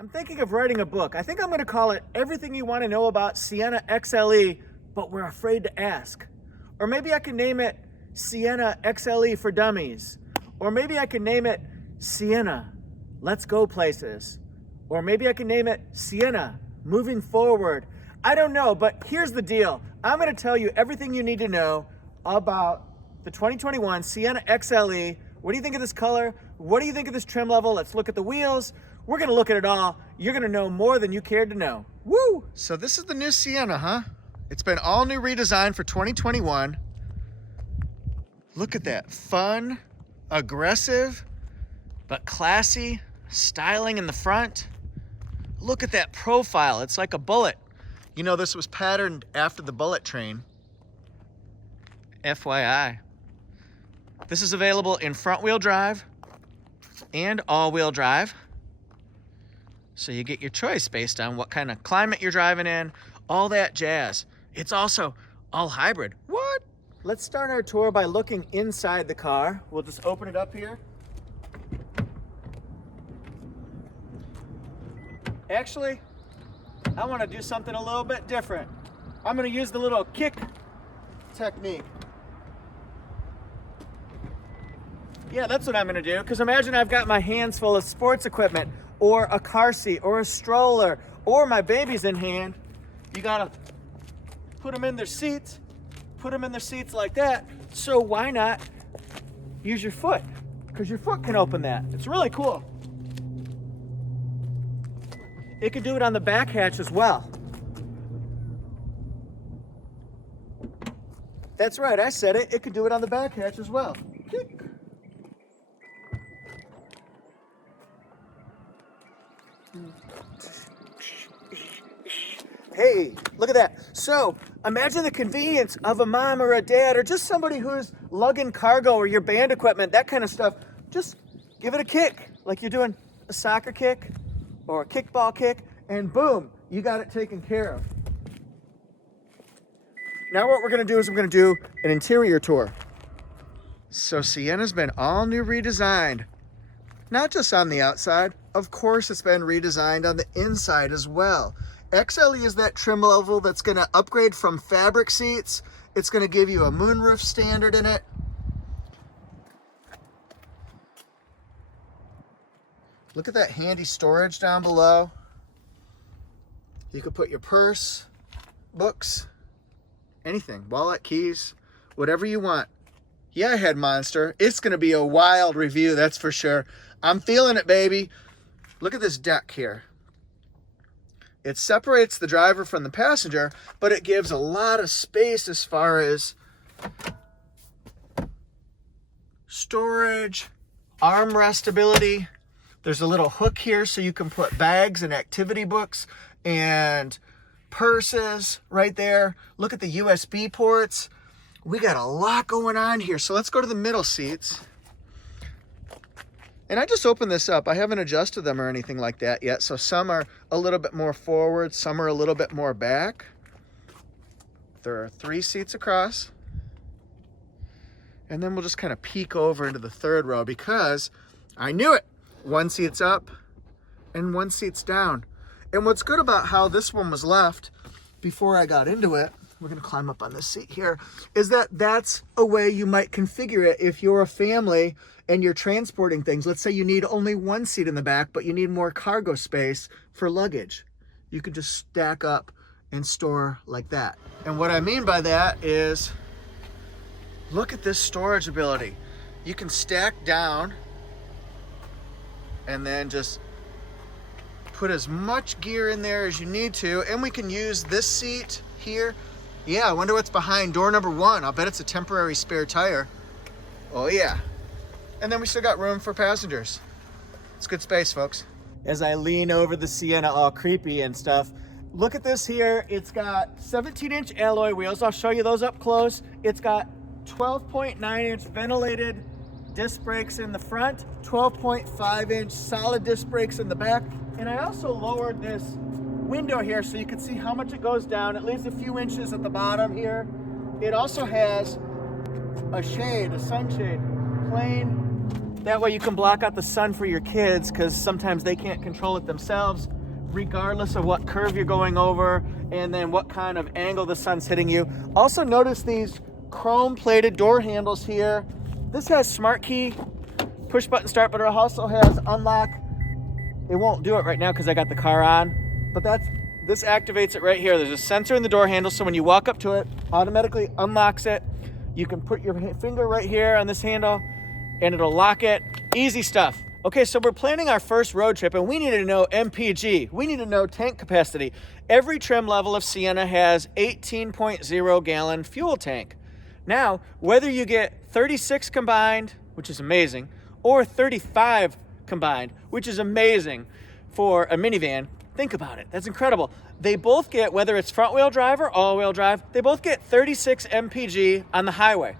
I'm thinking of writing a book. I think I'm going to call it Everything You Want to Know About Sienna XLE, but We're Afraid to Ask. Or maybe I can name it Sienna XLE for Dummies. Or maybe I can name it Sienna, Let's Go Places. Or maybe I can name it Sienna, Moving Forward. I don't know, but here's the deal. I'm going to tell you everything you need to know about the 2021 Sienna XLE. What do you think of this color? What do you think of this trim level? Let's look at the wheels. We're going to look at it all. You're going to know more than you cared to know. Woo! So this is the new Sienna, huh? It's been all new redesign for 2021. Look at that. Fun, aggressive, but classy styling in the front. Look at that profile. It's like a bullet. You know, this was patterned after the bullet train. FYI. This is available in front-wheel drive and all-wheel drive. So you get your choice based on what kind of climate you're driving in, all that jazz. It's also all hybrid. What? Let's start our tour by looking inside the car. We'll just open it up here. Actually, I want to do something a little bit different. I'm going to use the little kick technique. Yeah, that's what I'm going to do, because imagine I've got my hands full of sports equipment, or a car seat, or a stroller, or my baby's in hand. You gotta put them in their seats, like that. So why not use your foot? Because your foot can open that. It's really cool. It can do it on the back hatch as well. That's right, I said it. It can do it on the back hatch as well. Kick. Hey, look at that. So imagine the convenience of a mom or a dad or just somebody who's lugging cargo or your band equipment, that kind of stuff. Just give it a kick, like you're doing a soccer kick or a kickball kick, and boom, you got it taken care of. Now what we're gonna do is we're gonna do an interior tour. So Sienna's been all new redesigned, not just on the outside. Of course, it's been redesigned on the inside as well. XLE is that trim level that's going to upgrade from fabric seats. It's going to give you a moonroof standard in it. Look at that handy storage down below. You could put your purse, books, anything, wallet, keys, whatever you want. Yeah, Head Monster. It's going to be a wild review, that's for sure. I'm feeling it, baby. Look at this deck here. It separates the driver from the passenger, but it gives a lot of space as far as storage, armrest ability. There's a little hook here so you can put bags and activity books and purses right there. Look at the USB ports. We got a lot going on here. So let's go to the middle seats. And I just opened this up. I haven't adjusted them or anything like that yet. So some are a little bit more forward, some are a little bit more back. There are 3 seats across. And then we'll just kind of peek over into the third row because I knew it. 1 seat's up and 1 seat's down. And what's good about how this one was left before I got into it, we're gonna climb up on this seat here, is that that's a way you might configure it if you're a family and you're transporting things. Let's say you need only 1 seat in the back, but you need more cargo space for luggage. You could just stack up and store like that. And what I mean by that is, look at this storage ability. You can stack down and then just put as much gear in there as you need to. And we can use this seat here. Yeah, I wonder what's behind door number 1. I'll bet it's a temporary spare tire. Oh yeah. And then we still got room for passengers. It's good space, folks. As I lean over the Sienna all creepy and stuff, look at this here. It's got 17-inch alloy wheels. I'll show you those up close. It's got 12.9-inch ventilated disc brakes in the front, 12.5-inch solid disc brakes in the back. And I also lowered this window here so you can see how much it goes down. It leaves a few inches at the bottom here. It also has a shade, a sunshade, plain That way you can block out the sun for your kids, because sometimes they can't control it themselves, regardless of what curve you're going over and then what kind of angle the sun's hitting you. Also notice these chrome plated door handles here. This has smart key, push button start, but it also has unlock. It won't do it right now because I got the car on, but this activates it right here. There's a sensor in the door handle, so when you walk up to it, automatically unlocks it. You can put your finger right here on this handle and it'll lock it. Easy stuff. Okay, so we're planning our first road trip and we need to know MPG. We need to know tank capacity. Every trim level of Sienna has 18.0 gallon fuel tank. Now, whether you get 36 combined, which is amazing, or 35 combined, which is amazing for a minivan, think about it, that's incredible. They both get, whether it's front wheel drive or all wheel drive, they both get 36 MPG on the highway.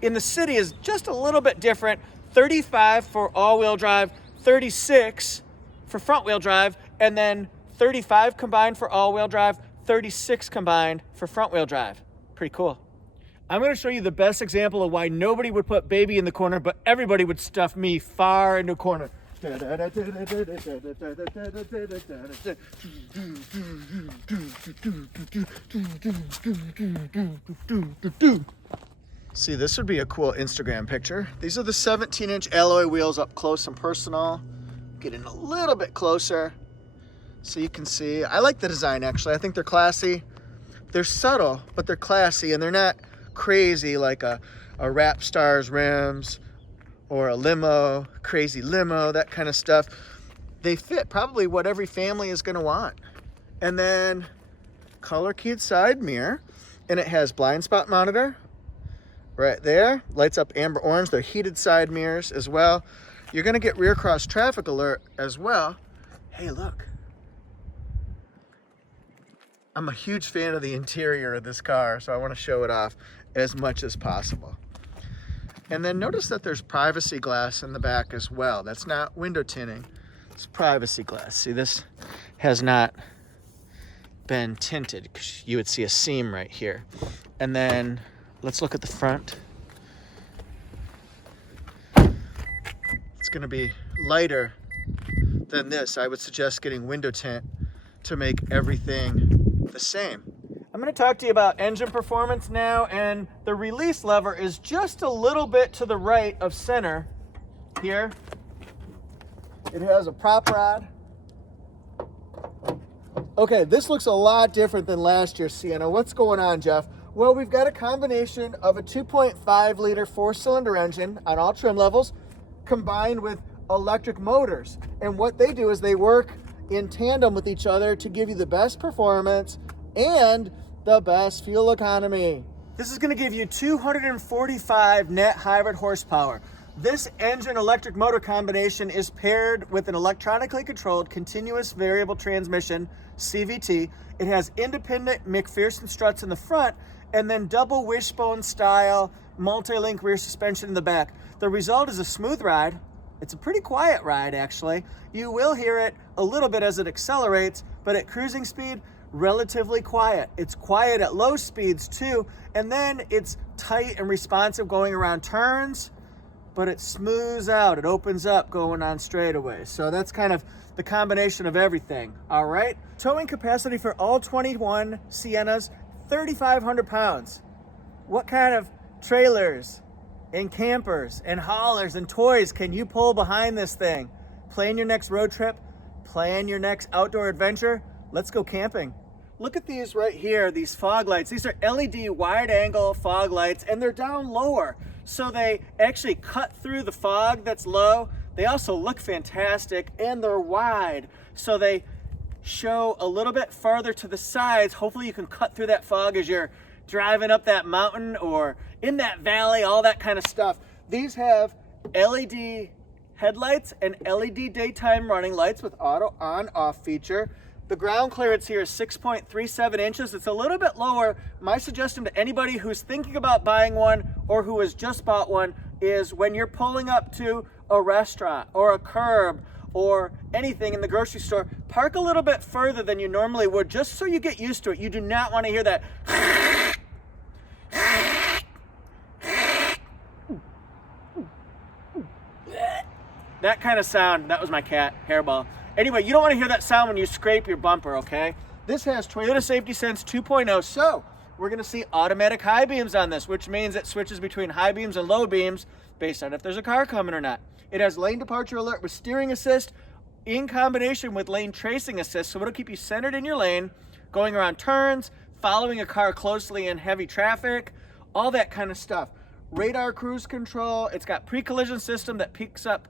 In the city is just a little bit different, 35 for all wheel drive, 36 for front wheel drive, and then 35 combined for all wheel drive, 36 combined for front wheel drive. Pretty cool. I'm going to show you the best example of why nobody would put baby in the corner, but everybody would stuff me far into a corner. See, this would be a cool Instagram picture. These are the 17-inch alloy wheels up close and personal. Getting a little bit closer so you can see. I like the design, actually. I think they're classy. They're subtle, but they're classy, and they're not crazy like a rap star's rims or a limo, crazy limo, that kind of stuff. They fit probably what every family is gonna want. And then color keyed side mirror, and it has blind spot monitor right there. Lights up amber orange. They're heated side mirrors as well. You're gonna get rear cross traffic alert as well. Hey, look. I'm a huge fan of the interior of this car, so I wanna show it off as much as possible. And then notice that there's privacy glass in the back as well. That's not window tinting, it's privacy glass. See, this has not been tinted because you would see a seam right here. And then let's look at the front. It's gonna be lighter than this. I would suggest getting window tint to make everything the same. I'm going to talk to you about engine performance now, and the release lever is just a little bit to the right of center here. It has a prop rod. Okay, this looks a lot different than last year's Sienna. What's going on, Jeff? Well, we've got a combination of a 2.5 liter 4-cylinder engine on all trim levels combined with electric motors. And what they do is they work in tandem with each other to give you the best performance and the best fuel economy. This is going to give you 245 net hybrid horsepower. This engine electric motor combination is paired with an electronically controlled continuous variable transmission, CVT. It has independent McPherson struts in the front and then double wishbone style multi-link rear suspension in the back. The result is a smooth ride. It's a pretty quiet ride, actually. You will hear it a little bit as it accelerates, but at cruising speed, relatively quiet. It's quiet at low speeds too, and then it's tight and responsive going around turns, but it smooths out. It opens up going on straightaways. So that's kind of the combination of everything, all right? Towing capacity for all 21 Siennas, 3,500 pounds. What kind of trailers and campers and haulers and toys can you pull behind this thing? Plan your next road trip, plan your next outdoor adventure. Let's go camping. Look at these right here, these fog lights. These are LED wide angle fog lights, and they're down lower. So they actually cut through the fog that's low. They also look fantastic, and they're wide. So they show a little bit farther to the sides. Hopefully you can cut through that fog as you're driving up that mountain or in that valley, all that kind of stuff. These have LED headlights and LED daytime running lights with auto on-off feature. The ground clearance here is 6.37 inches. It's a little bit lower. My suggestion to anybody who's thinking about buying one or who has just bought one is when you're pulling up to a restaurant or a curb or anything in the grocery store, park a little bit further than you normally would just so you get used to it. You do not want to hear that. That kind of sound, that was my cat, hairball. Anyway, you don't want to hear that sound when you scrape your bumper, okay? This has Toyota Safety Sense 2.0, so we're going to see automatic high beams on this, which means it switches between high beams and low beams based on if there's a car coming or not. It has lane departure alert with steering assist in combination with lane tracing assist, so it'll keep you centered in your lane, going around turns, following a car closely in heavy traffic, all that kind of stuff. Radar cruise control, it's got pre-collision system that picks up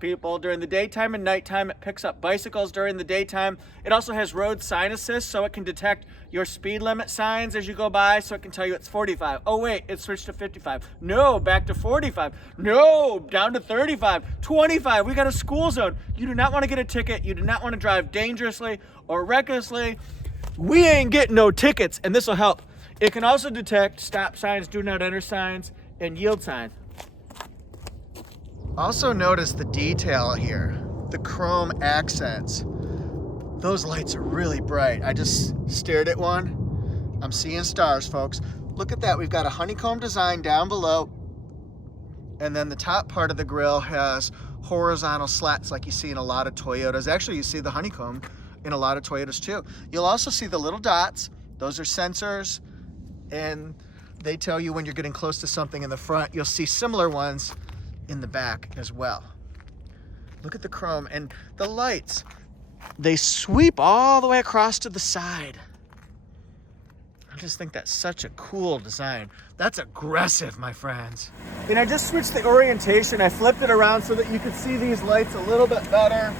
people during the daytime and nighttime. It picks up bicycles during the daytime. It also has road sign assist, so it can detect your speed limit signs as you go by, so it can tell you it's 45. Oh wait, it switched to 55. No, back to 45. No, down to 35, 25. We got a school zone. You do not want to get a ticket. You do not want to drive dangerously or recklessly. We ain't getting no tickets, and this will help. It can also detect stop signs, do not enter signs, and yield signs. Also notice the detail here, the chrome accents. Those lights are really bright. I just stared at one. I'm seeing stars, folks. Look at that. We've got a honeycomb design down below. And then the top part of the grille has horizontal slats like you see in a lot of Toyotas. Actually, you see the honeycomb in a lot of Toyotas too. You'll also see the little dots. Those are sensors, and they tell you when you're getting close to something in the front. You'll see similar ones in the back as well. Look at the chrome and the lights. They sweep all the way across to the side. I just think that's such a cool design. That's aggressive, my friends. And I just switched the orientation. I flipped it around so that you could see these lights a little bit better.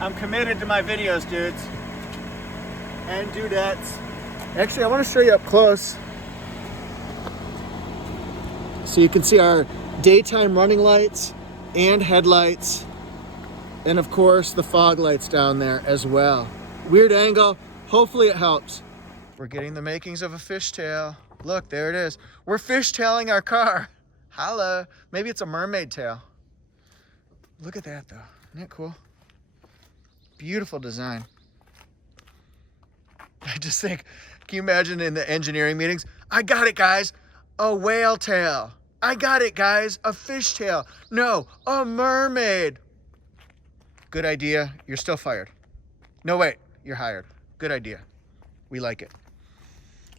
I'm committed to my videos, dudes and dudettes. Actually, I want to show you up close so you can see our daytime running lights and headlights, and of course the fog lights down there as well. Weird angle, hopefully it helps. We're getting the makings of a fishtail. Look, there it is. We're fishtailing our car. Holla, maybe it's a mermaid tail. Look at that though, isn't that cool? Beautiful design. I just think, can you imagine in the engineering meetings? I got it, guys, a whale tail. I got it, guys, a fish tail. No, a mermaid. Good idea, you're still fired. No, wait, you're hired. Good idea, we like it.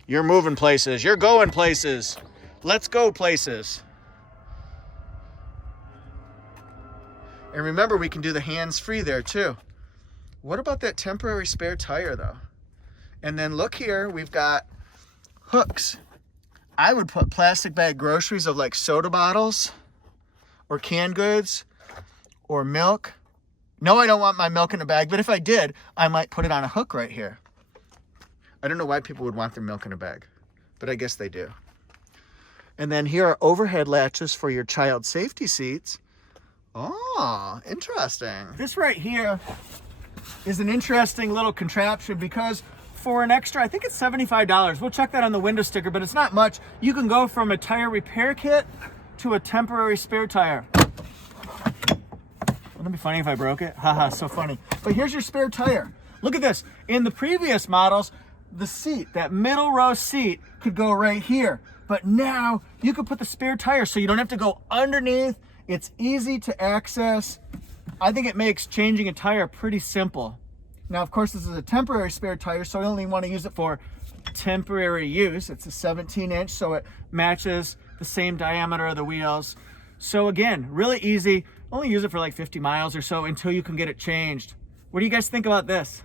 You're moving places, you're going places. Let's go places. And remember, we can do the hands-free there too. What about that temporary spare tire though? And then look here, we've got hooks. I would put plastic bag groceries of like soda bottles or canned goods or milk. No, I don't want my milk in a bag, but if I did, I might put it on a hook right here. I don't know why people would want their milk in a bag, but I guess they do. And then here are overhead latches for your child safety seats. Oh, interesting. This right here is an interesting little contraption because for an extra, I think it's $75. We'll check that on the window sticker, but it's not much. You can go from a tire repair kit to a temporary spare tire. Wouldn't it be funny if I broke it? Haha, so funny. But here's your spare tire. Look at this. In the previous models, the seat, that middle row seat, could go right here. But now you can put the spare tire so you don't have to go underneath. It's easy to access. I think it makes changing a tire pretty simple. Now, of course, this is a temporary spare tire, so I only want to use it for temporary use. It's a 17-inch, so it matches the same diameter of the wheels. So again, really easy. Only use it for like 50 miles or so until you can get it changed. What do you guys think about this?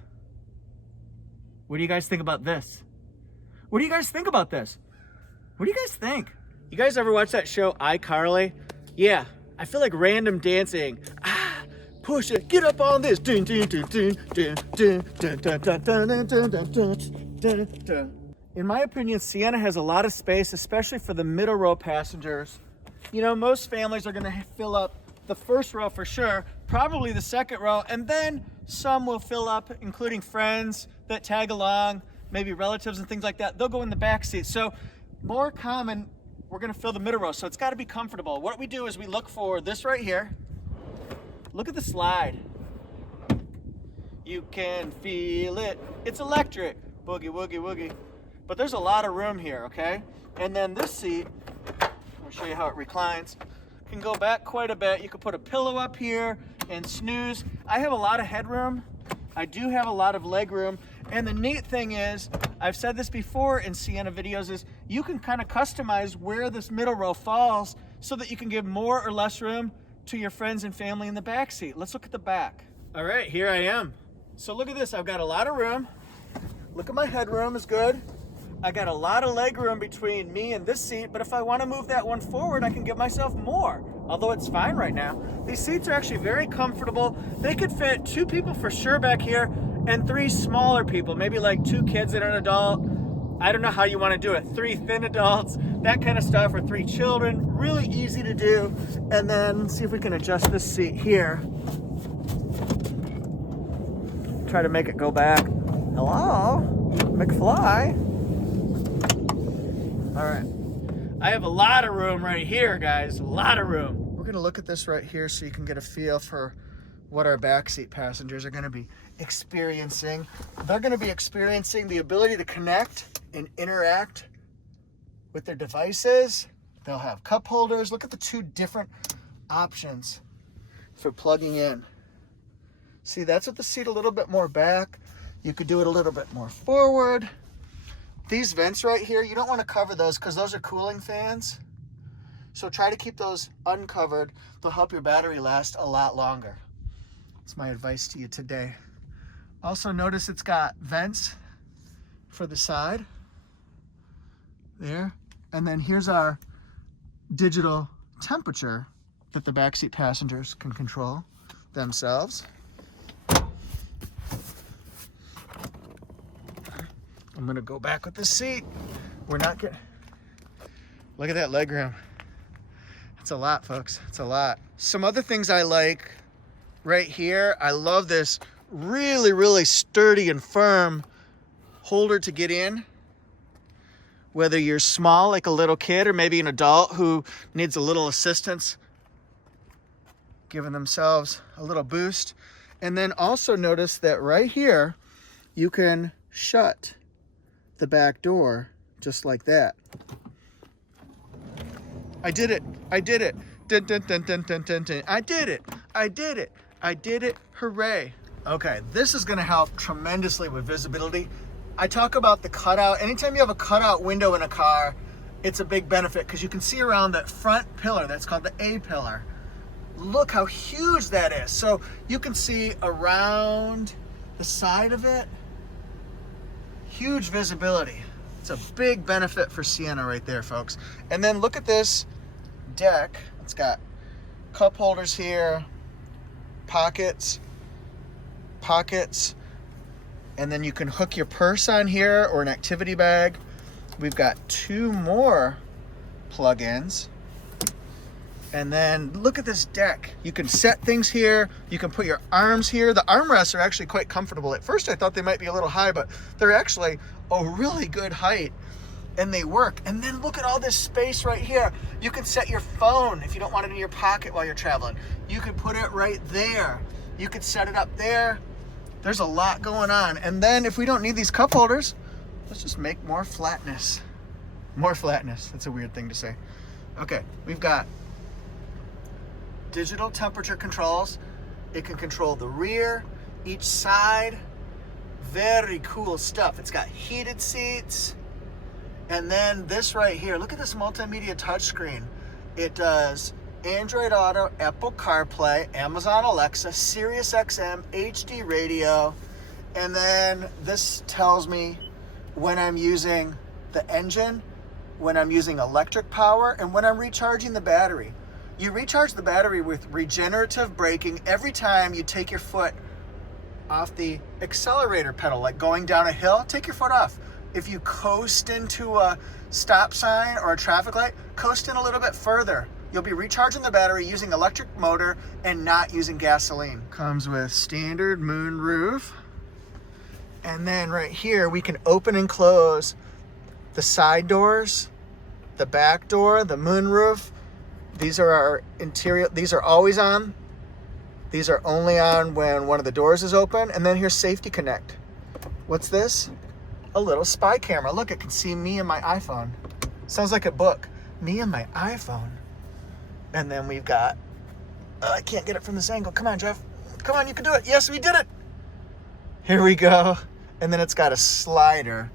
What do you guys think about this? What do you guys think about this? What do you guys think? You guys ever watch that show iCarly? Yeah, I feel like random dancing. Push it, get up on this. In my opinion, Sienna has a lot of space, especially for the middle row passengers. You know, most families are gonna fill up the first row for sure, probably the second row, and then some will fill up, including friends that tag along, maybe relatives and things like that. They'll go in the back seat. So more common, we're gonna fill the middle row, so it's gotta be comfortable. What we do is we look for this right here. Look at the slide. You can feel it. It's electric. Boogie, woogie, woogie. But there's a lot of room here, okay? And then this seat, I'll show you how it reclines. can go back quite a bit. You can put a pillow up here and snooze. I have a lot of headroom. I do have a lot of leg room. And the neat thing is, I've said this before in Sienna videos, is you can kind of customize where this middle row falls so that you can give more or less room to your friends and family in the back seat. Let's look at the back. All right, here I am. So look at this, I've got a lot of room. Look at my headroom is good. I got a lot of leg room between me and this seat, but if I want to move that one forward, I can give myself more, although it's fine right now. These seats are actually very comfortable. They could fit 2 people for sure back here and 3 smaller people, maybe like 2 kids and an adult. I don't know how you want to do it. 3 thin adults, that kind of stuff, or 3 children. Really easy to do. And then see if we can adjust this seat here. Try to make it go back. Hello, McFly. All right, I have a lot of room right here, guys, a lot of room. We're gonna look at this right here so you can get a feel for what our backseat passengers are gonna be experiencing. They're gonna be experiencing the ability to connect and interact with their devices. They'll have cup holders. Look at the 2 different options for plugging in. See, that's with the seat a little bit more back. You could do it a little bit more forward. These vents right here, you don't want to cover those because those are cooling fans. So try to keep those uncovered. They'll help your battery last a lot longer. That's my advice to you today. Also notice it's got vents for the side there. And then here's our digital temperature that the backseat passengers can control themselves. I'm gonna go back with the seat. We're not getting, look at that leg room. It's a lot, folks, it's a lot. Some other things I like right here, I love this really, really sturdy and firm holder to get in. Whether you're small, like a little kid, or maybe an adult who needs a little assistance, giving themselves a little boost. And then also notice that right here, you can shut the back door just like that. I did it. I did it. Dun, dun, dun, dun, dun, dun, dun. I did it. I did it. I did it. Hooray. Okay, this is going to help tremendously with visibility. I talk about the cutout. Anytime you have a cutout window in a car, it's a big benefit because you can see around that front pillar. That's called the A pillar. Look how huge that is. So you can see around the side of it. Huge visibility. It's a big benefit for Sienna right there, folks. And then look at this deck. It's got cup holders here, pockets, and then you can hook your purse on here or an activity bag. We've got 2 more plug-ins. And then look at this deck. You can set things here. You can put your arms here. The armrests are actually quite comfortable. At first I thought they might be a little high, but they're actually a really good height and they work. And then look at all this space right here. You can set your phone if you don't want it in your pocket while you're traveling. You could put it right there. You could set it up there. There's a lot going on. And then if we don't need these cup holders, let's just make more flatness. More flatness. That's a weird thing to say. Okay, we've got digital temperature controls. It can control the rear, each side. Very cool stuff. It's got heated seats. And then this right here, look at this multimedia touchscreen. It does Android Auto, Apple CarPlay, Amazon Alexa, Sirius XM, HD radio. And then this tells me when I'm using the engine, when I'm using electric power, and when I'm recharging the battery. You recharge the battery with regenerative braking every time you take your foot off the accelerator pedal, like going down a hill, take your foot off. If you coast into a stop sign or a traffic light, coast in a little bit further. You'll be recharging the battery using electric motor and not using gasoline. Comes with standard moon roof. And then right here, we can open and close the side doors, the back door, the moon roof. These are our interior, these are always on. These are only on when one of the doors is open. And then here's Safety Connect. What's this? A little spy camera. Look, it can see me and my iPhone. Sounds like a book. Me and my iPhone. And then we've got, I can't get it from this angle. Come on, Jeff. Come on, you can do it. Yes, we did it. Here we go. And then it's got a slider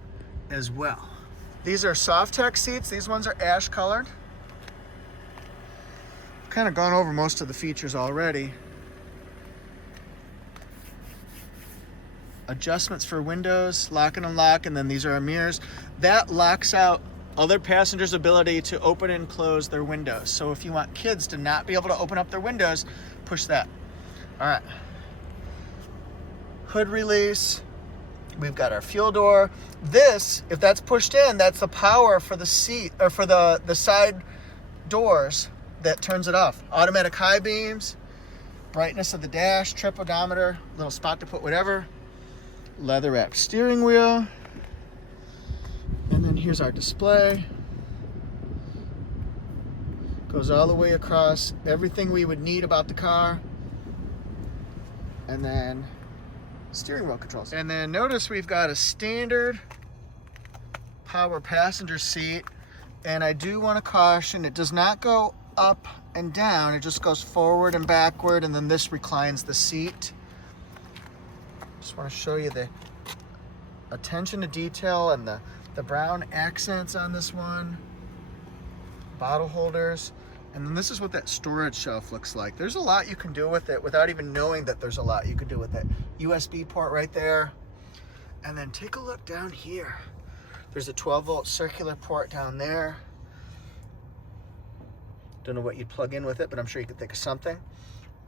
as well. These are Softex seats. These ones are ash colored. Kind of gone over most of the features already. Adjustments for windows, lock and unlock, and then these are our mirrors. That locks out other passengers' ability to open and close their windows. So if you want kids to not be able to open up their windows, push that. All right. Hood release. We've got our fuel door. This, if that's pushed in, that's the power for the seat, or for the side doors that turns it off. Automatic high beams, brightness of the dash, trip odometer, little spot to put whatever. Leather wrapped steering wheel. And then here's our display. Goes all the way across, everything we would need about the car. And then steering wheel controls. And then notice we've got a standard power passenger seat. And I do want to caution, it does not go up and down, it just goes forward and backward, and then this reclines the seat. Just want to show you the attention to detail and the brown accents on this one. Bottle holders. And then this is what that storage shelf looks like. There's a lot you can do with it without even knowing that there's a lot you can do with it. USB port right there. And then take a look down here. There's a 12-volt circular port down there. Don't know what you'd plug in with it, but I'm sure you could think of something.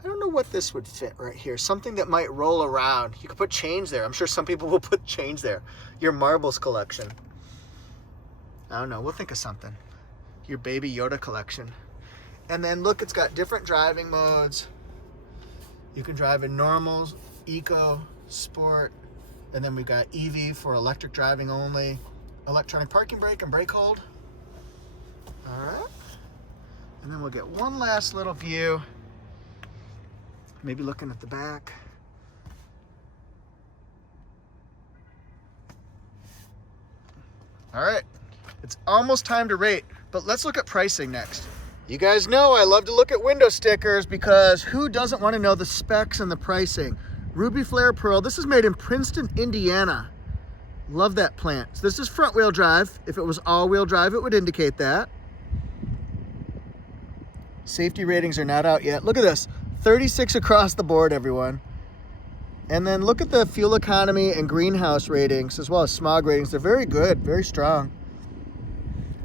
I don't know what this would fit right here. Something that might roll around. You could put change there. I'm sure some people will put change there. Your marbles collection. I don't know. We'll think of something. Your baby Yoda collection. And then look, it's got different driving modes. You can drive in normal, eco, sport, and then we've got EV for electric driving only, electronic parking brake and brake hold. All right. And then we'll get one last little view. Maybe looking at the back. All right, it's almost time to rate, but let's look at pricing next. You guys know I love to look at window stickers because who doesn't want to know the specs and the pricing? Ruby Flare Pearl, this is made in Princeton, Indiana. Love that plant. So this is front wheel drive. If it was all wheel drive, it would indicate that. Safety ratings are not out yet. Look at this, 36 across the board, everyone. And then look at the fuel economy and greenhouse ratings as well as smog ratings. They're very good, very strong.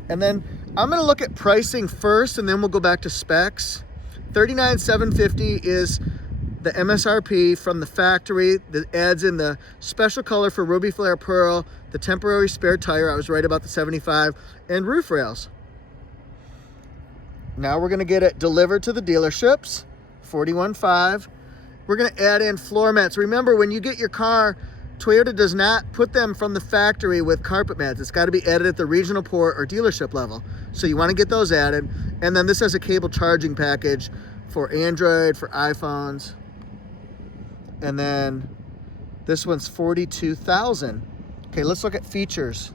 And then I'm gonna look at pricing first and then we'll go back to specs. $39,750 is the MSRP from the factory that adds in the special color for Ruby Flare Pearl, the temporary spare tire, I was right about the 75, and roof rails. Now we're gonna get it delivered to the dealerships, $41,500. We're gonna add in floor mats. Remember, when you get your car, Toyota does not put them from the factory with carpet mats. It's gotta be added at the regional port or dealership level. So you wanna get those added. And then this has a cable charging package for Android, for iPhones. And then this one's $42,000. Okay, let's look at features.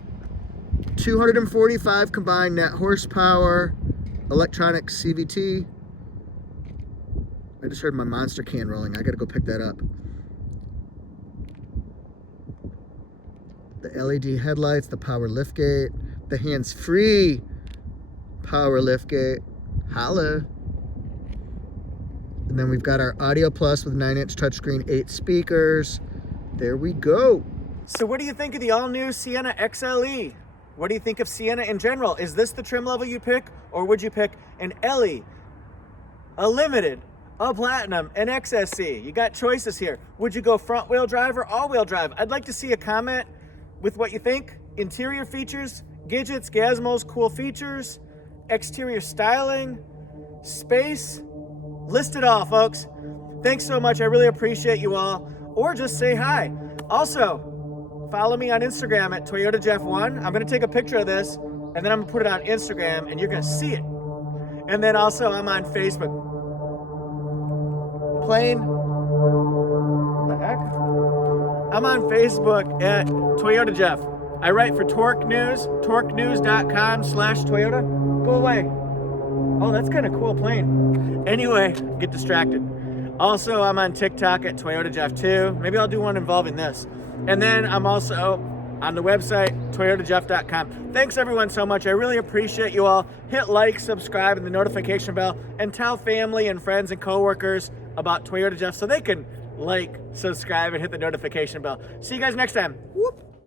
245 combined net horsepower, electronic CVT. I just heard my monster can rolling. I gotta go pick that up. The LED headlights, the power liftgate, the hands-free power liftgate. Holla. And then we've got our Audio Plus with 9-inch touchscreen, 8 speakers. There we go. So what do you think of the all-new Sienna XLE? What do you think of Sienna in general? Is this the trim level you pick, or would you pick an LE, a Limited, a Platinum, an XSE? You got choices here. Would you go front-wheel drive or all-wheel drive? I'd like to see a comment with what you think. Interior features, gadgets, gizmos, cool features, exterior styling, space. List it all, folks. Thanks so much. I really appreciate you all. Or just say hi. Also, follow me on Instagram at ToyotaJeff1. I'm going to take a picture of this, and then I'm going to put it on Instagram, and you're going to see it. And then also, I'm on Facebook. What the heck? I'm on Facebook at Toyota Jeff. I write for Torque News, torquenews.com/Toyota. Go away. Oh, that's kind of cool plane. Anyway, get distracted. Also, I'm on TikTok at Toyota Jeff 2. Maybe I'll do one involving this. And then I'm also on the website, toyotajeff.com. Thanks everyone so much. I really appreciate you all. Hit like, subscribe, and the notification bell, and tell family and friends and coworkers about Toyota Jeff so they can like, subscribe, and hit the notification bell. See you guys next time. Whoop.